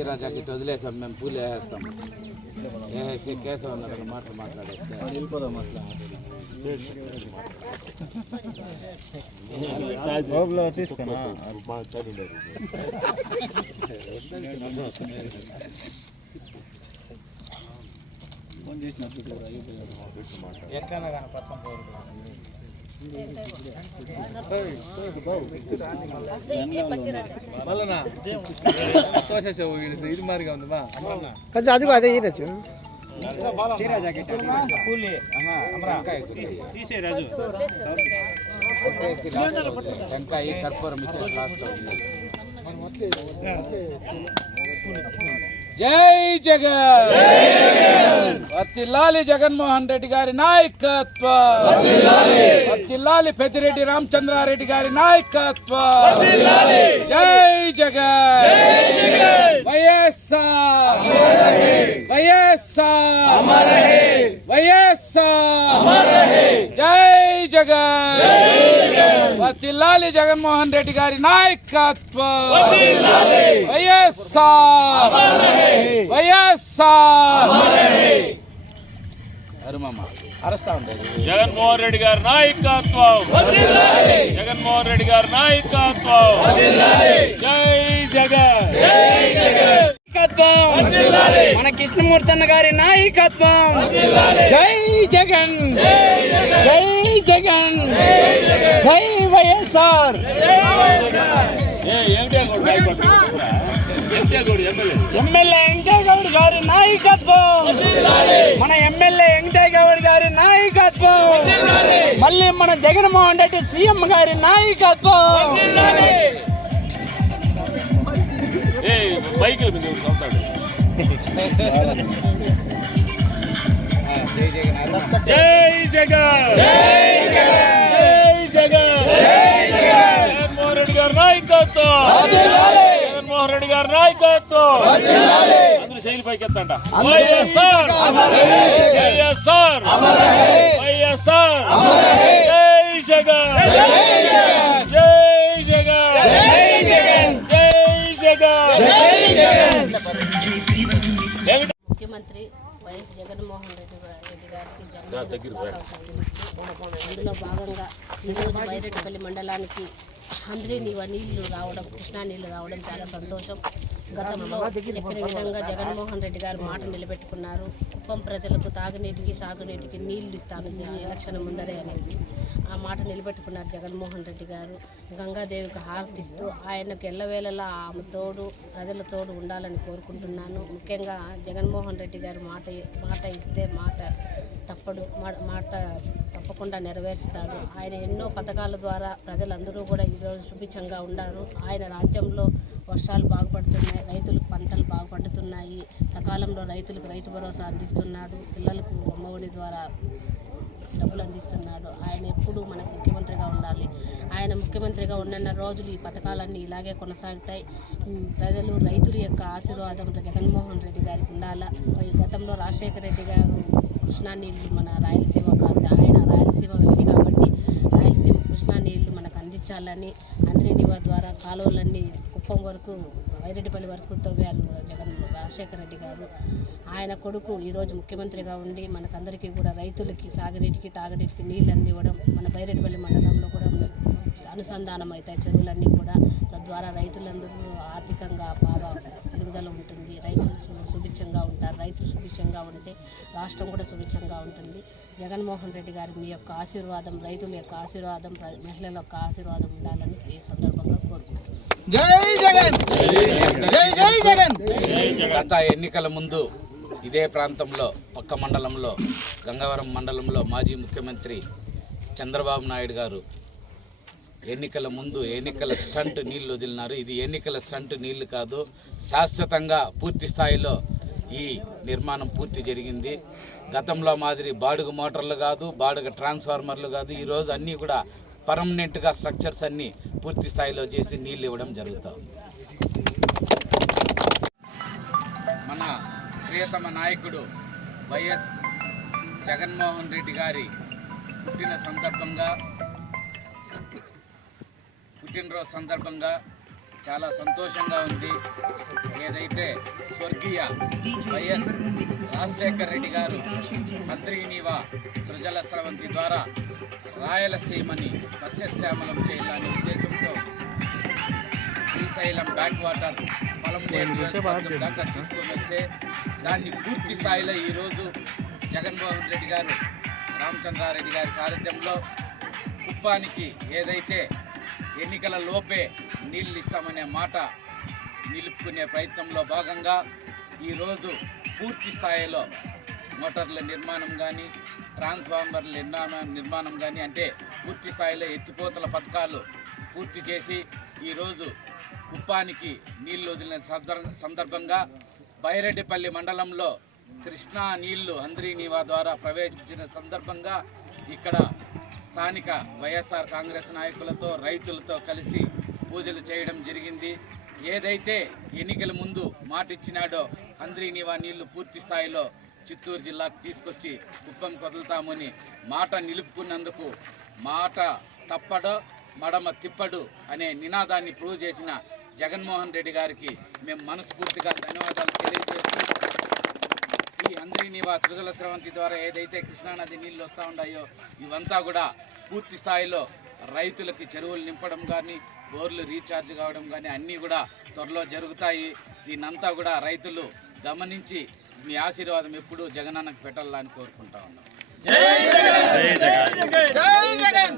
చీర జాకెట్ వదిలేసాం మేము పూలు వేసేస్తాం వేసేసి కేశవ రెండు మాటలు మాట్లాడేస్తే. ఎట్లన్నా కానీ పచ్చం మళ్ళా తోసేసావు ఇది మారిగా ఉంది కొంచెం అది అదే ఈరచ్చు కూలి కర్పూరం జై జగన్! వర్తిల్లాలి జగన్మోహన్ రెడ్డి గారి నాయకత్వం! వర్తిల్లాలి పెద్దిరెడ్డి రామచంద్రారెడ్డి గారి నాయకత్వం. జై జగన్. వైఎస్ఆర్. వైఎస్ఆర్. వైఎస్ఆర్. జై జగన్. వర్తిల్లాలి జగన్మోహన్ రెడ్డి గారి నాయకత్వం. వైఎస్ఆర్ వైఎస్ఆర్. అరుమమ్మ అరస్తా ఉండేది జగన్మోహన్ రెడ్డి గారి నాయకత్వం. జగన్మోహన్ రెడ్డి గారి నాయకత్వం. జై జగన్. నాయకత్వం. మన కృష్ణమూర్తి అన్న గారి నాయకత్వం. జై జగన్. జై జగన్. జై వైఎస్ఆర్. ఏ ఏంటి ఎమ్మెల్యే ఎమ్మెల్యే వెంకటగౌడ్ గారి నాయకత్వం. మన ఎమ్మెల్యే వెంకటగౌడ్ గారి నాయకత్వం. మళ్ళీ మన జగన్మోహన్ రెడ్డి సీఎం గారి నాయకత్వం. బైకుల మీద జై జగన్. జై జగన్. జై జగన్. జగన్మోహన్ రెడ్డి గారి నాయకత్వం. గారి నాయకత్వం. అందరూ శైలి పైకి ఎత్తంట వైఎస్ఆర్. వైఎస్ఆర్. వైఎస్ఆర్ జై జగన్. జై జగన్. జై జగన్. ఏమిటి ముఖ్యమంత్రి వైఎస్ జగన్మోహన్ రెడ్డి రెడ్డి గారికి జన్మదిన అందులో భాగంగా ఈరోజు వైరెడ్డిపల్లి మండలానికి అందరి నీవ నీళ్ళు రావడం కృష్ణా నీళ్ళు రావడం చాలా సంతోషం. గతంలో చెప్పిన విధంగా జగన్మోహన్ రెడ్డి గారు మాట నిలబెట్టుకున్నారు. కుప్పం ప్రజలకు తాగునీటికి సాగునీటికి నీళ్ళు ఇస్తాను ఎలక్షన్ ముందరే అనేసి ఆ మాట నిలబెట్టుకున్నారు జగన్మోహన్ రెడ్డి గారు. గంగాదేవికి హారతిస్తూ ఆయనకు ఎల్లవేళలా ఆమె తోడు ప్రజల తోడు ఉండాలని కోరుకుంటున్నాను. ముఖ్యంగా జగన్మోహన్ రెడ్డి గారు మాట మాట ఇస్తే మాట తప్పడు మాట తప్పకుండా నెరవేరుస్తాడు. ఆయన ఎన్నో పథకాల ద్వారా ప్రజలందరూ కూడా ఈరోజు సుభిక్షంగా ఉన్నారు. ఆయన రాజ్యంలో వర్షాలు బాగుపడుతున్నాయి రైతులకు పంటలు బాగుపడుతున్నాయి. సకాలంలో రైతులకు రైతు భరోసా అందిస్తున్నాడు. పిల్లలకు అమ్మఒడి ద్వారా డబ్బులు అందిస్తున్నాడు. ఆయన ఎప్పుడూ మనకు ముఖ్యమంత్రిగా ఉండాలి. ఆయన ముఖ్యమంత్రిగా ఉన్న రోజులు ఈ పథకాలన్నీ ఇలాగే కొనసాగుతాయి. ప్రజలు రైతుల యొక్క ఆశీర్వాదం జగన్మోహన్ రెడ్డి గారికి ఉండాలా? ఈ గతంలో రాజశేఖర రెడ్డి గారు కృష్ణా నీళ్ళు మన రాయలసీమ కాదు ఆయన రాయలసీమ వ్యక్తి కాబట్టి రాయలసీమ కృష్ణా నీళ్ళు మనకు అందించాలని అంద్రేనివా ద్వారా కాలువలన్నీ కుప్పం వరకు వైరెడ్డిపల్లి వరకు తవ్వారు జగన్ రాజశేఖర రెడ్డి గారు. ఆయన కొడుకు ఈరోజు ముఖ్యమంత్రిగా ఉండి మనకందరికీ కూడా రైతులకి సాగునీటికి తాగునీటికి నీళ్ళు అందివ్వడం మన బైరెడ్డిపల్లి మండలంలో కూడా అనుసంధానం అవుతాయి చెరువులన్నీ కూడా తద్వారా రైతులు ఆర్థికంగా బాగా ఎదుగుదల ఉంటుంది. రైతులు సుభిక్షంగా ఉంటారు. రైతులు సుభిక్షంగా ఉంటే రాష్ట్రం కూడా సుభిక్షంగా ఉంటుంది. జగన్మోహన్ రెడ్డి గారికి మీ యొక్క ఆశీర్వాదం రైతుల యొక్క ఆశీర్వాదం మహిళల యొక్క ఆశీర్వాదం ఉండాలని ఈ సందర్భంగా కోరుకుంటున్నాను. జై జగన్! జై జై జగన్! గత ఎన్నికల ముందు ఇదే ప్రాంతంలో పక్క మండలంలో గంగవరం మండలంలో మాజీ ముఖ్యమంత్రి చంద్రబాబు నాయుడు గారు ఎన్నికల ముందు ఎన్నికల స్టంట్ నీళ్ళు వదిలినారు. ఇది ఎన్నికల స్టంట్ నీళ్ళు కాదు శాశ్వతంగా పూర్తి స్థాయిలో ఈ నిర్మాణం పూర్తి జరిగింది. గతంలో మాదిరి బాడుగ మోటార్లు కాదు బాడుగ ట్రాన్స్ఫార్మర్లు కాదు ఈరోజు అన్నీ కూడా పర్మనెంట్గా స్ట్రక్చర్స్ అన్నీ పూర్తి స్థాయిలో చేసి నీళ్ళు ఇవ్వడం జరుగుతూ మన ప్రియతమ నాయకుడు వైఎస్ జగన్మోహన్ రెడ్డి గారి పుట్టిన సందర్భంగా పుట్టినరోజు సందర్భంగా చాలా సంతోషంగా ఉంది. ఏదైతే స్వర్గీయ వైఎస్ రాజశేఖర రెడ్డి గారు మంత్రినీవా సృజల స్రవంతి ద్వారా రాయలసీమని సస్యశ్యామలం చేయాలనే ఉద్దేశంతో శ్రీశైలం బ్యాక్ వాటర్ నియోజకవర్గం దాకా తీసుకొని వస్తే దాన్ని పూర్తి స్థాయిలో ఈరోజు జగన్మోహన్ రెడ్డి గారు రామచంద్రారెడ్డి గారి సారథ్యంలో కుప్పానికి ఏదైతే ఎన్నికల లోపే నీళ్ళు ఇస్తామనే మాట నిలుపుకునే ప్రయత్నంలో భాగంగా ఈరోజు పూర్తి స్థాయిలో మోటార్ల నిర్మాణం కానీ ట్రాన్స్ఫార్మర్ల నిర్మాణం నిర్మాణం కానీ అంటే పూర్తి స్థాయిలో ఎత్తిపోతల పథకాలు పూర్తి చేసి ఈరోజు కుప్పానికి నీళ్ళు వదిలిన సందర్భంగా బైరెడ్డిపల్లి మండలంలో కృష్ణా నీళ్ళు హంద్రీనీవా ద్వారా ప్రవేశించిన సందర్భంగా ఇక్కడ స్థానిక వైఎస్ఆర్ కాంగ్రెస్ నాయకులతో రైతులతో కలిసి పూజలు చేయడం జరిగింది. ఏదైతే ఎన్నికల ముందు మాట ఇచ్చినాడో హంద్రీ నీళ్ళు పూర్తి స్థాయిలో చిత్తూరు జిల్లాకు తీసుకొచ్చి కుప్పం కొదులుతామని మాట నిలుపుకున్నందుకు మాట తప్పడో మడమ తిప్పడు అనే నినాదాన్ని ప్రూవ్ చేసిన జగన్మోహన్ రెడ్డి గారికి మేము మనస్ఫూర్తిగా ధన్యవాదాలు తెలియజేస్తూ ఈ అందరి నివాస్ సృజల స్రవంతి ద్వారా ఏదైతే కృష్ణానది నీళ్ళు వస్తూ ఉన్నాయో ఇవంతా కూడా పూర్తి స్థాయిలో రైతులకి చెరువులు నింపడం కానీ బోర్లు రీఛార్జ్ కావడం కానీ అన్నీ కూడా త్వరలో జరుగుతాయి. దీన్నంతా కూడా రైతులు గమనించి మీ ఆశీర్వాదం ఎప్పుడూ జగనన్నకు పెట్టాలని కోరుకుంటా ఉన్నాం. జై జగన్!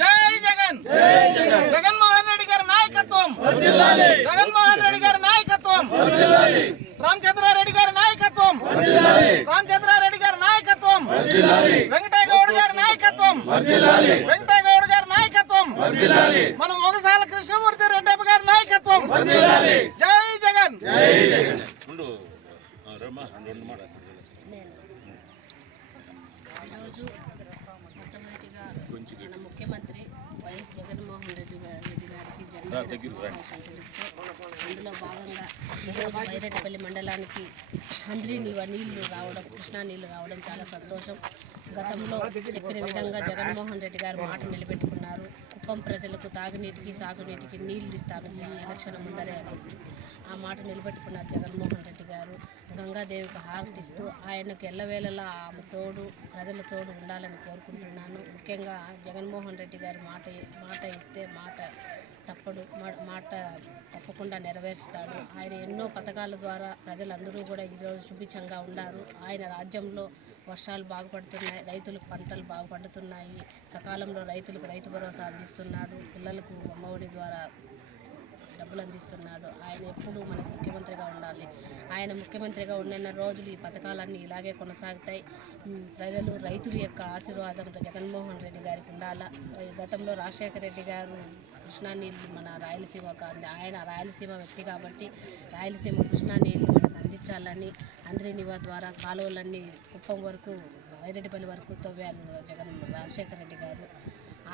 జై జగన్! జగన్మోహన్ రెడ్డి గారి నాయకత్వం జగన్మోహన్ రెడ్డి గారి నాయకత్వం! రామచంద్రారెడ్డి గారి రామచంద్రారెడ్డి గారి నాయకత్వం. వెంకటేగౌడ్ గారి నాయకత్వం. వెంకటేగౌడ్ గారి నాయకత్వం. మన మొగసాల కృష్ణమూర్తి రెడ్డి గారి నాయకత్వం. జై జగన్. ఈరోజు ముఖ్యమంత్రి వైఎస్ జగన్మోహన్ రెడ్డి గారి రెడ్డి గారికి తెలుపుతూ అందులో భాగంగా ఈరోజు వైరెడ్డిపల్లి మండలానికి హంద్రీ నీవ నీళ్ళు రావడం కృష్ణా నీళ్ళు రావడం చాలా సంతోషం. గతంలో చెప్పిన విధంగా జగన్మోహన్ రెడ్డి గారు మాట నిలబెట్టుకున్నారు. కుప్పం ప్రజలకు తాగునీటికి సాగునీటికి నీళ్ళు ఇస్తాను ఎలక్షన్ ముందరే అనేసి ఆ మాట నిలబెట్టుకున్నారు జగన్మోహన్ రెడ్డి గారు. గంగాదేవికి హారతిస్తూ ఆయనకు ఎల్లవేళలా ఆమె తోడు ప్రజల తోడు ఉండాలని కోరుకుంటున్నాను. ముఖ్యంగా జగన్మోహన్ రెడ్డి గారు మాట మాట ఇస్తే మాట తప్పడు మా- మాట తప్పకుండా నెరవేరుస్తాడు. ఆయన ఎన్నో పథకాల ద్వారా ప్రజలందరూ కూడా ఈరోజు సుభిక్షంగా ఉన్నారు ఆయన రాజ్యంలో వర్షాలు బాగుపడుతున్నాయి రైతులకు పంటలు బాగుపడుతున్నాయి. సకాలంలో రైతులకు రైతు భరోసా అందిస్తున్నాడు. పిల్లలకు అమ్మఒడి ద్వారా డబ్బులు అందిస్తున్నాడు. ఆయన ఎప్పుడు మనకు ముఖ్యమంత్రిగా ఉండాలి. ఆయన ముఖ్యమంత్రిగా ఉన్న రోజులు ఈ పథకాలన్నీ ఇలాగే కొనసాగుతాయి. ప్రజలు రైతుల యొక్క ఆశీర్వాదం జగన్మోహన్ రెడ్డి గారికి ఉండాలా? ఈ గతంలో రాజశేఖర రెడ్డి గారు కృష్ణా నీళ్ళు మన రాయలసీమకు అంది ఆయన రాయలసీమ వ్యక్తి కాబట్టి రాయలసీమ కృష్ణా నీళ్ళు మనకు అందించాలని అంద్రి నివా ద్వారా కాలువలన్నీ కుప్పం వరకు వైరెడ్డిపల్లి వరకు తవ్వారు జగన్ రాజశేఖర రెడ్డి గారు.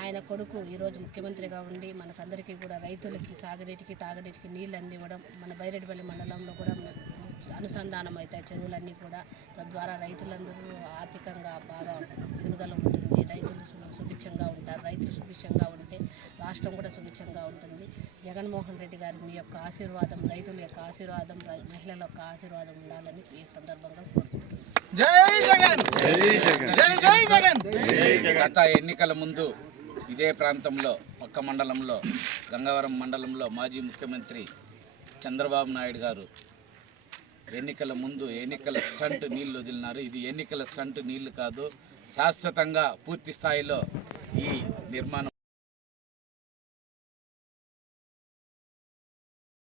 ఆయన కొడుకు ఈరోజు ముఖ్యమంత్రిగా ఉండి మనకందరికీ కూడా రైతులకి సాగునీటికి తాగునీటికి నీళ్ళు అందివ్వడం మన బైరెడ్డిపల్లి మండలంలో కూడా అనుసంధానం అవుతాయి చెరువులన్నీ కూడా తద్వారా రైతులందరూ ఆర్థికంగా బాగా ఎదుగుదల ఉంటుంది. రైతు ఉంటారు రైతులు సుభిక్షంగా ఉంటే రాష్ట్రం కూడా సుభిక్షంగా ఉంటుంది. జగన్మోహన్ రెడ్డి గారి మీ యొక్క ఆశీర్వాదం రైతుల యొక్క ఆశీర్వాదం రై- మహిళల యొక్క ఆశీర్వాదం ఉండాలని ఈ సందర్భంగా కోరుకుంటున్నాను. జై జగన్! జై జై జగన్! గత ఎన్నికల ముందు ఇదే ప్రాంతంలో పక్క మండలంలో గంగవరం మండలంలో మాజీ ముఖ్యమంత్రి చంద్రబాబు నాయుడు గారు ఎన్నికల ముందు ఎన్నికల స్టంట్ నీళ్ళు వదిలినారు. ఇది ఎన్నికల స్టంట్ నీళ్ళు కాదు శాశ్వతంగా పూర్తి స్థాయిలో నిర్మాణం